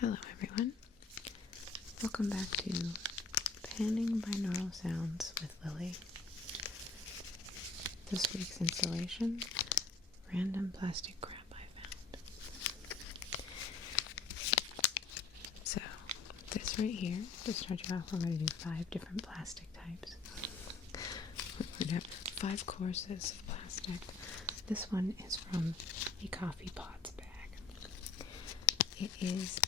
Hello everyone, welcome back to Panning Binaural Sounds with Lily. This week's installation, random plastic crap I found. So, this right here, to start you off, we're going to do 5 different plastic types. We're going to have 5 courses of plastic. This one is from a coffee pots bag. It is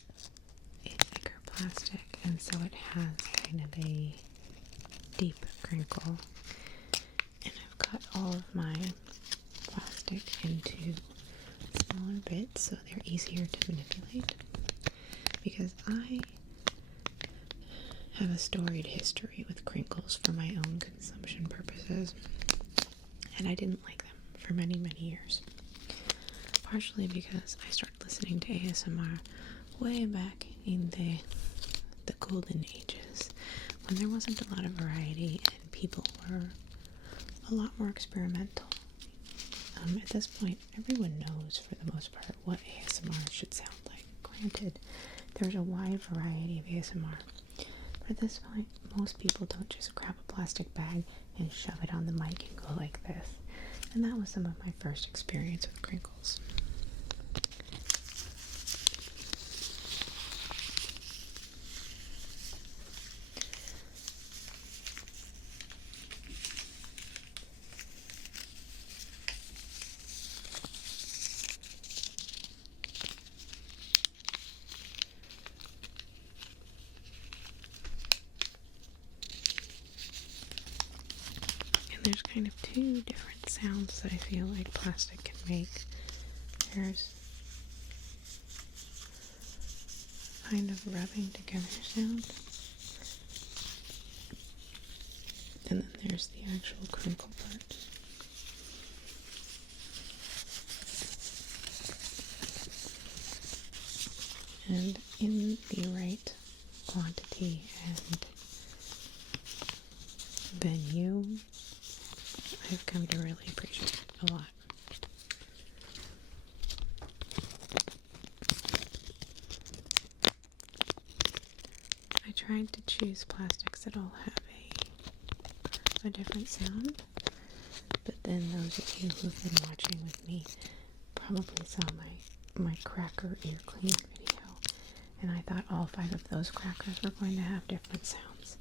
a thicker plastic, and so it has kind of a deep crinkle. And I've cut all of my plastic into smaller bits so they're easier to manipulate. Because I have a storied history with crinkles for my own consumption purposes, and I didn't like them for many, many years. Partially because I started listening to ASMR way back in the golden ages, when there wasn't a lot of variety and people were a lot more experimental. At this point, everyone knows for the most part what ASMR should sound like. Granted, there's a wide variety of ASMR, but at this point, most people don't just grab a plastic bag and shove it on the mic and go like this. And that was some of my first experience with crinkles. There's kind of 2 different sounds that I feel like plastic can make. There's kind of rubbing together sound, and then there's the actual crinkle part. And in the right quantity and venue, I've come to really appreciate it a lot. I tried to choose plastics that all have a different sound, but then those of you who've been watching with me probably saw my cracker ear cleaner video, and I thought all 5 of those crackers were going to have different sounds,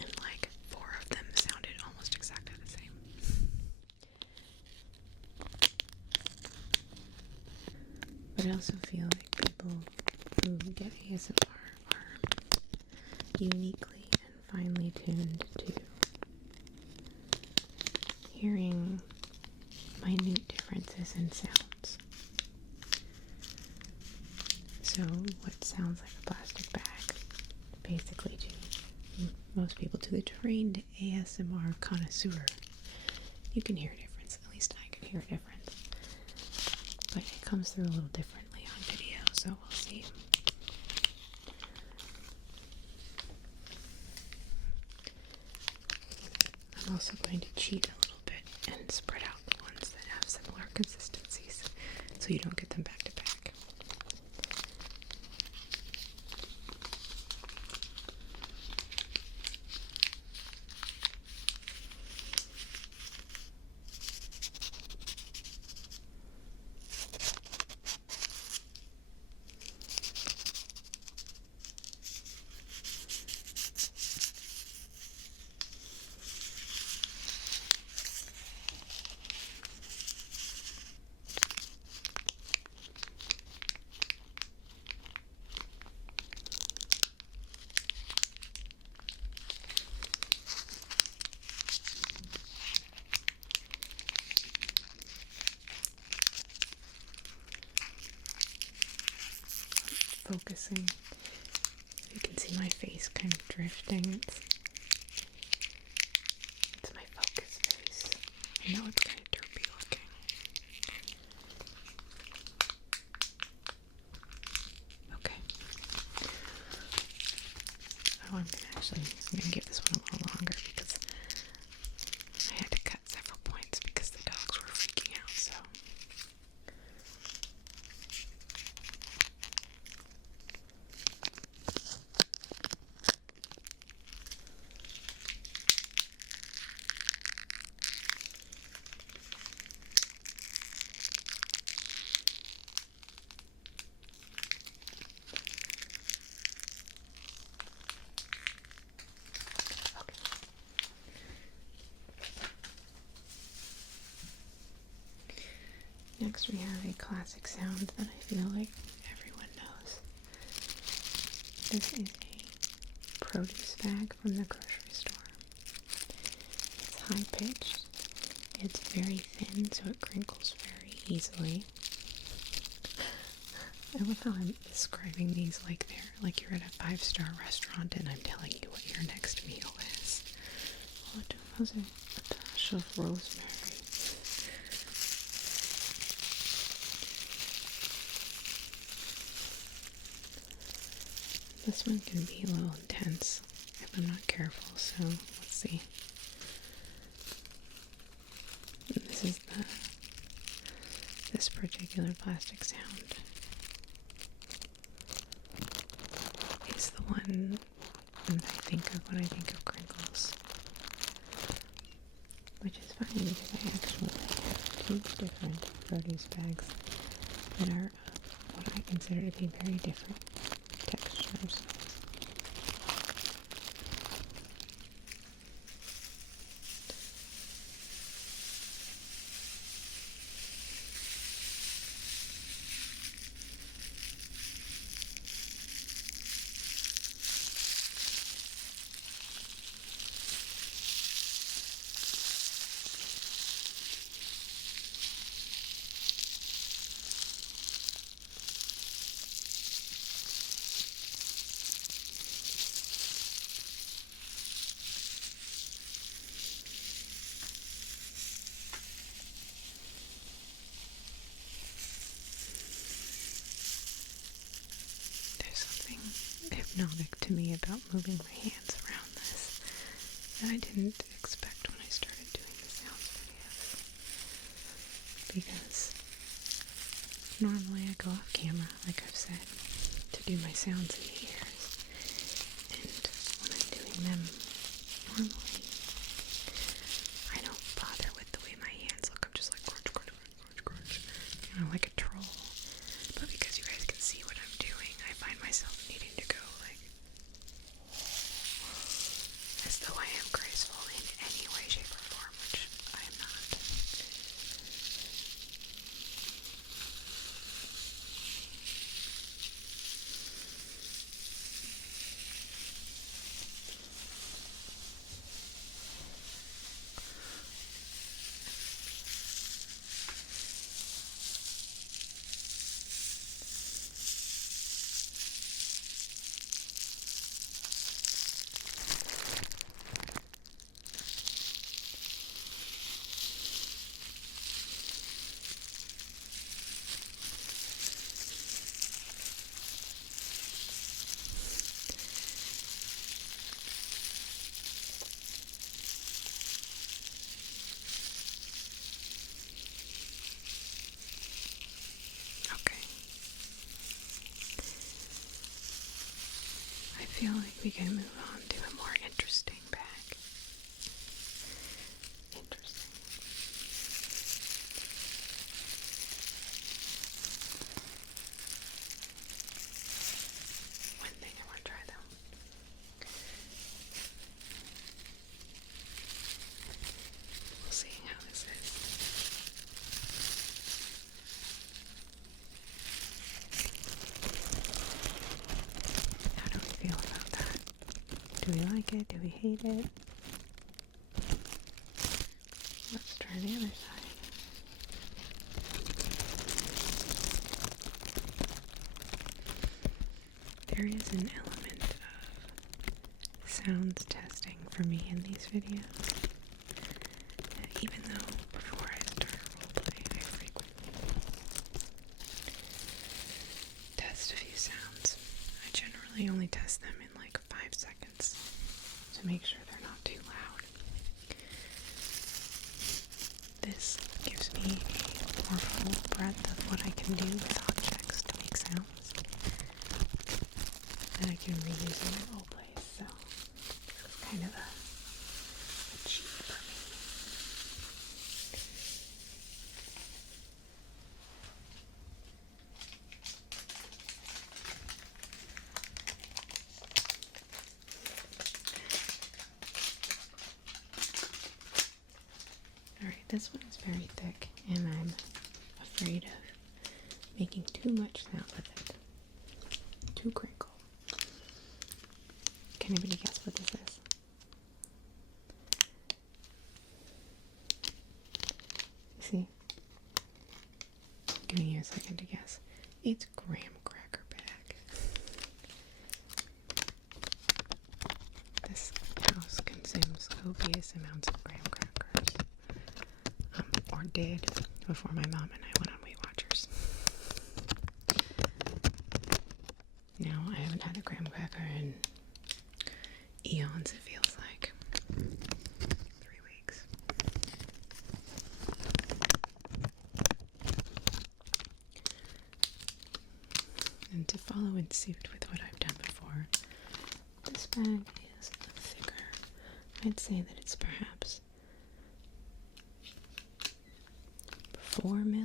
and like 4 of them sounded almost exactly the same. But I also feel like people who get ASMR are uniquely and finely tuned to hearing minute differences in sounds. So what sounds like a plastic bag, basically to most people, to the trained ASMR connoisseur, you can hear a difference. At least I can hear a difference. But it comes through a little differently on video, so we'll see. I'm also going to cheat a little bit and spread out the ones that have similar consistencies so you don't get them back to back. Focusing. You can see my face kind of drifting. It's my focus face. I know it's kind of derpy looking. Okay. Oh, I'm gonna give this one a little longer because I had to cut several points because the dogs were freaking out, so. Next we have a classic sound that I feel like everyone knows. This is a produce bag from the grocery store. It's high pitched, it's very thin so it crinkles very easily. I love how I'm describing these like you're at a 5-star restaurant and I'm telling you what your next meal is. What was it? A dash of rosemary. This one can be a little intense if I'm not careful, so let's see. This particular plastic sound is the one that I think of when I think of crinkles. Which is funny because I actually have 2 different produce bags that are of what I consider to be very different textures. Hypnotic to me about moving my hands around this that I didn't expect when I started doing the sounds videos, because normally I go off camera, like I've said, to do my sounds in the ears, and when I'm doing them normally I don't bother with the way my hands look. I'm just like crunch, crunch, crunch, crunch, like a troll. But because you guys can see what I'm doing, I find myself needing to go as though I am graceful in any way, shape, or form, which I am not. I feel like we can move on to a more interesting bag. One thing I want to try though. We'll see how this is. How do we feel about that? Do we like it? Do we hate it? Let's try the other side. There is an element of sounds testing for me in these videos. Even though before I start roleplay, I frequently test a few sounds. I generally only test them in like 5 seconds to make sure they're not too loud. This gives me a more full breadth of what I can do with objects to make sounds that I can reuse in my roleplays, so it's kind of a cheat for me. Alright, this one is very thick, and I'm afraid of making too much sound with it. Too crinkle. Can anybody guess what this is? See? Giving you a second to guess. It's graham cracker bag. This house consumes copious amounts of graham crackers. Or did before my mom and I went on Weight Watchers. Now I haven't had a graham cracker in eons, it feels like. 3 weeks. And to follow in suit with what I've done before, this bag is thicker. I'd say that it's perhaps 4 mil,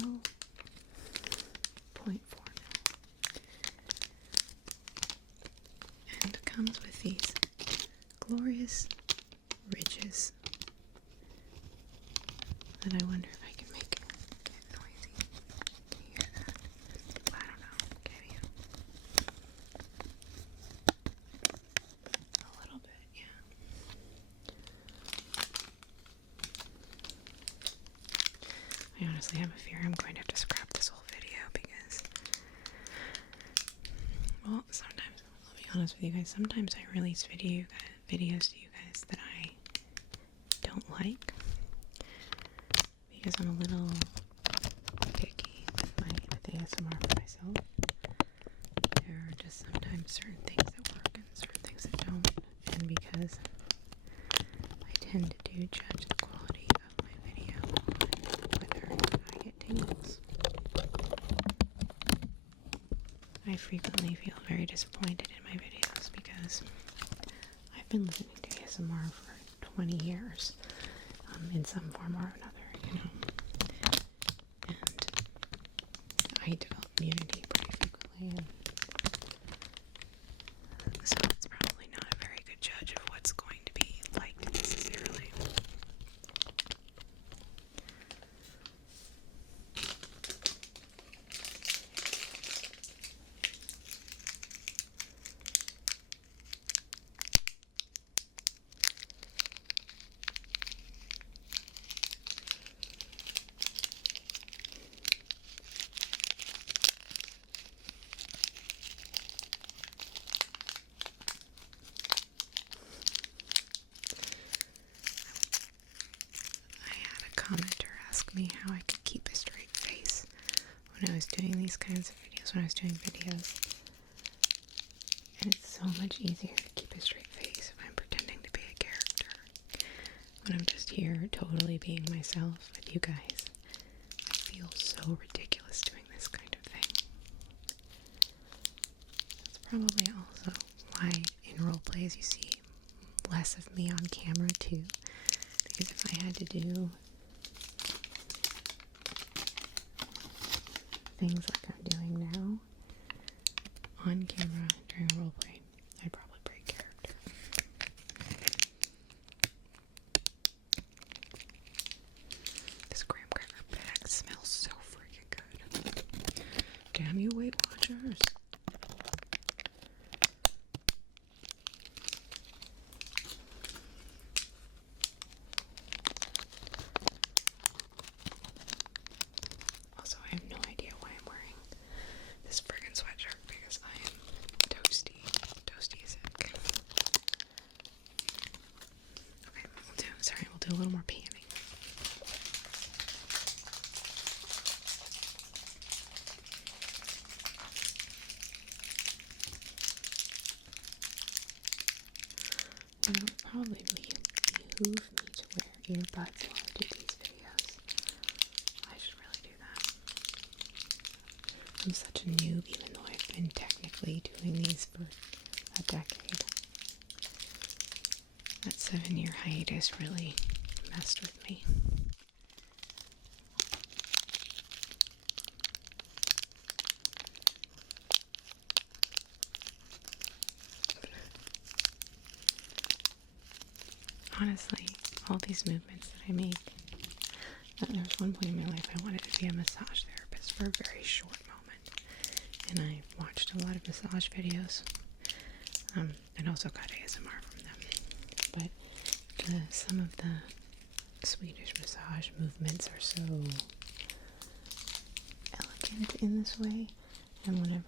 0.4 mil. And it comes with these glorious ridges that I wonder if I can make get noisy. Can you hear that? I don't know. Can you? A little bit, yeah. I honestly have a fear I'm going to have to scrap this whole video because, well, sometimes, I'll be honest with you guys, sometimes I release videos to you guys that I don't like because I'm a little picky with ASMR for myself. There are just sometimes certain things that work and certain things that don't, and because I tend to judge the quality of my video on whether I get tingles. I frequently feel very disappointed in my videos because I've been listening to ASMR for 20 years in some form or another, you know. And I develop immunity pretty frequently, and so it's probably not a very good judge of what's going to be liked necessarily. Commenter asked me how I could keep a straight face when I was doing these kinds of videos, and it's so much easier to keep a straight face if I'm pretending to be a character. When I'm just here totally being myself with you guys, I feel so ridiculous doing this kind of thing. That's probably also why in role plays you see less of me on camera too, because if I had to do things like I'm doing now on camera during roleplay, I'd probably break character. This graham cracker bag smells so freaking good. Damn you, Weight Watchers. Also, I have no idea why I'm wearing this friggin' sweatshirt because I am toasty sick. Okay, we'll do a little more panning. And it would probably behoove me to wear earbuds while I do these videos. I should really do that. I'm such a noob even though I've been technically doing these for a decade. That 7-year hiatus really messed with me. Honestly, all these movements that I make, there was one point in my life I wanted to be a massage therapist crinkles for a very short moment. And I watched a lot of massage videos. And also got ASMR from them. But some of the Swedish massage movements are so elegant in this way. And whenever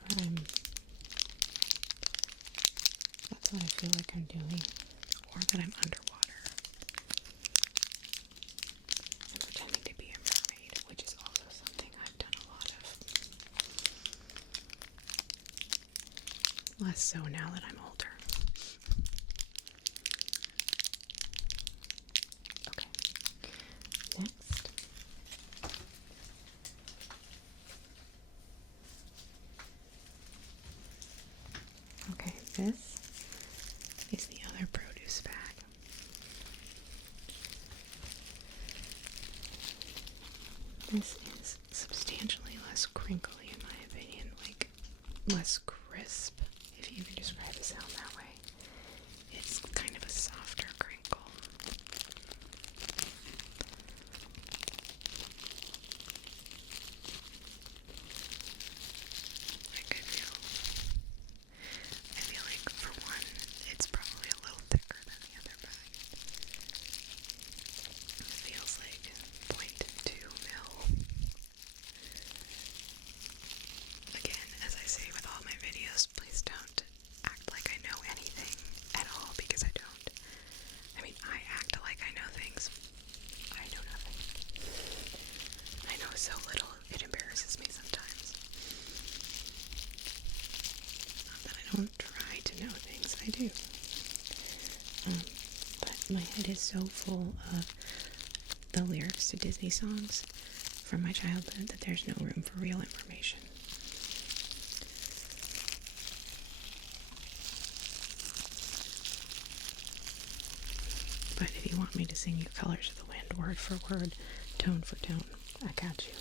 that's what I feel like I'm doing. Or that I'm underwater. I'm pretending to be a mermaid, which is also something I've done a lot of. Less so now that I'm older. Okay. Next. Okay, this is the other produce bag. This is substantially less crinkly in my opinion, like less crisp, if you can describe the sound that way. It's kind of a softer crinkle. I feel like for one, it's probably a little thicker than the other bag. It feels like 0.2 mil. Again, as I say with all my videos, please don't act like I know anything at all, because I don't. I mean, I act like I know things. I know nothing. I know so little, it embarrasses me sometimes. Not that I don't try to know things, I do. But my head is so full of the lyrics to Disney songs from my childhood that there's no room for real information. But if you want me to sing you Colors of the Wind word for word, tone for tone, I got you.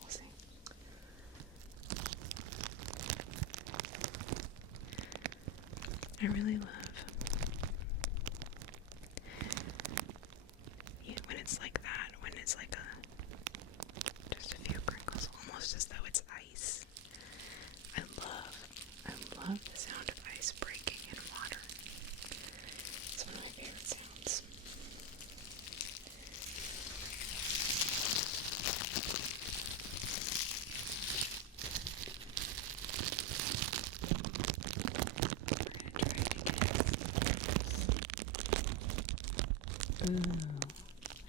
We'll see. I really love when it's like that, when it's like just a few crinkles, almost as though it's ice. I love the sound of ice breaking in water. It's one of my favorite sounds. Ooh,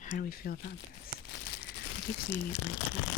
how do we feel about this? I keep saying it like this.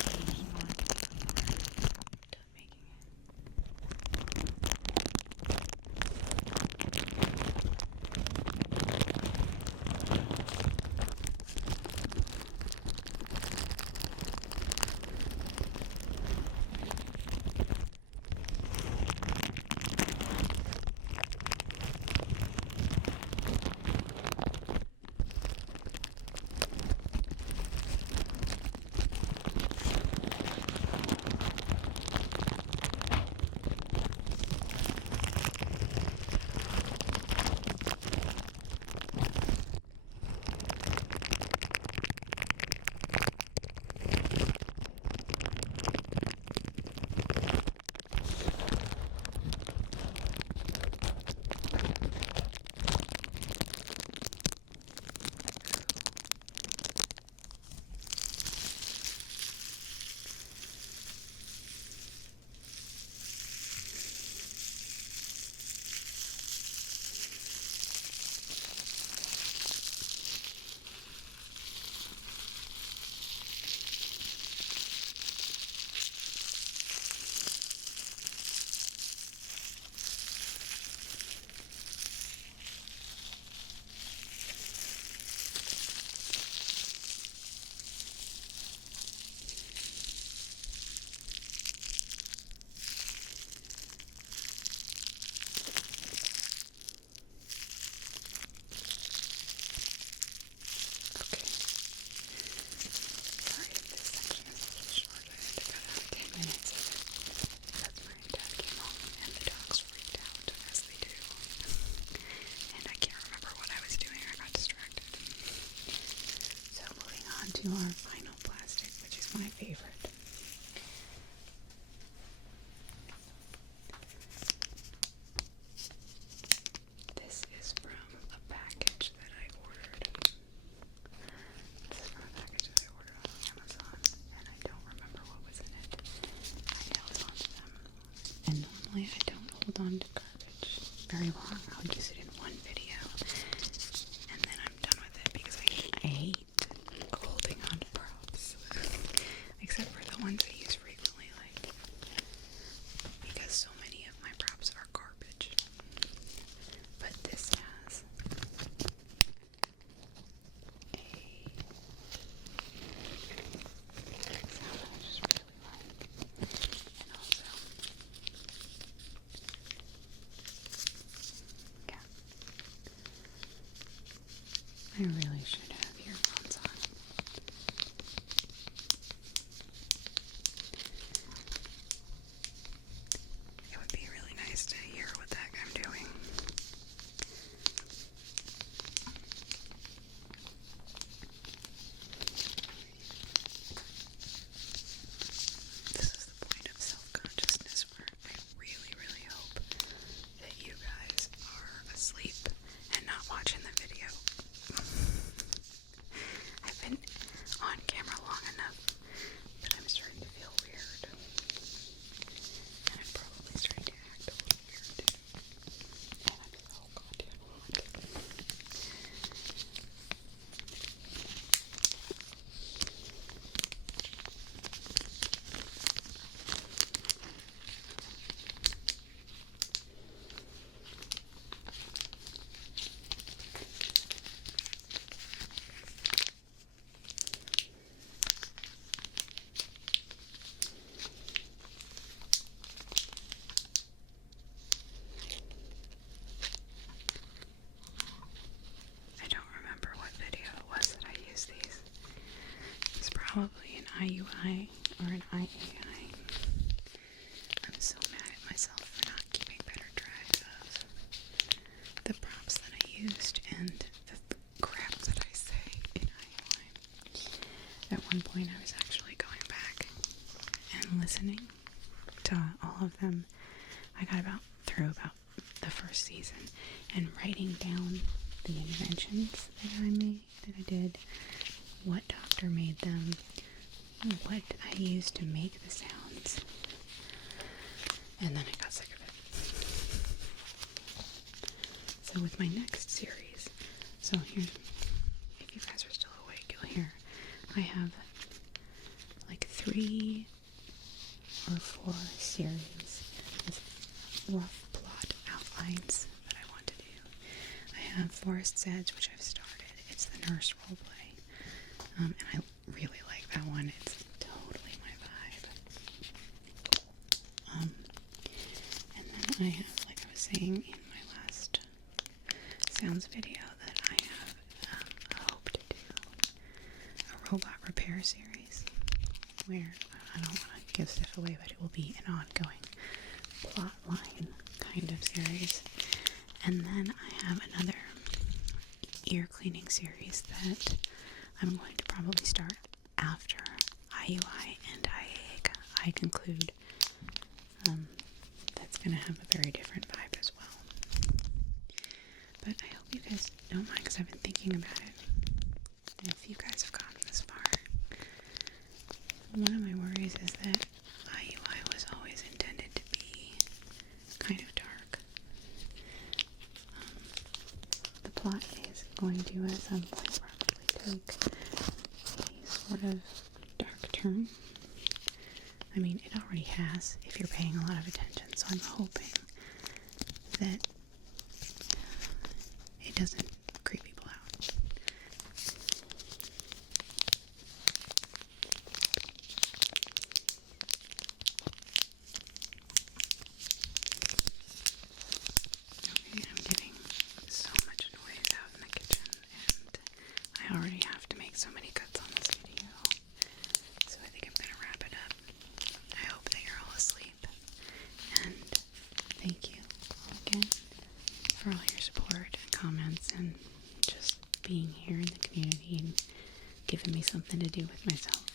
And normally I don't hold on to garbage very long. I'll use it in one video and then I'm done with it because I hate holding on to props. Except for the ones I use frequently, like, because so many of my props are garbage. But this has a sound I just really like. And also, yeah, I really should have earphones on. It would be really nice to hear what the heck I'm doing. This is the point of self-consciousness where I really, really hope that you guys are asleep and not watching the video. I've been on camera long enough that I'm starting to feel weird. And I'm probably starting to act a little weird too. And I'm so goddamn hot. I don't remember what video it was that I used these. It's probably an IUI or an IAI. I'm so mad at myself for not keeping better track of the props that I used and the crap that I say in IUI. At one point I was actually going back and listening to all of them. I got through about the first season and writing down the inventions that I made, that I did, what doctor made them, what I used to make the sounds, and then I got sick of it. So with my next series, so here, if you guys are still awake, you'll hear I have like 3 or 4 series with rough plot outlines that I want to do. I have Forest's Edge, which I've started. It's the nurse roleplay. And I really like that one. It's totally my vibe. And then I have, like I was saying in my last sounds video, that I have a hope to do a robot repair series where I don't want to give stuff away, but it will be an ongoing plot line kind of series. And then I have another ear cleaning series that I'm going to probably start after IUI and I conclude. That's going to have a very different vibe as well. But I hope you guys don't mind, because I've been thinking about it. And if you guys have gotten this far, one of my worries is that IUI was always intended to be kind of dark. The plot is going to at some point probably take a sort of dark turn. I mean, it already has, if you're paying a lot of attention, so I'm hoping that it doesn't creep people out. Okay, I'm getting so much noise out in the kitchen, and I already have to make so many cuts on this video, so I think I'm gonna wrap it up. I hope that you're all asleep, and thank you again for all your support and comments and just being here in the community and giving me something to do with myself.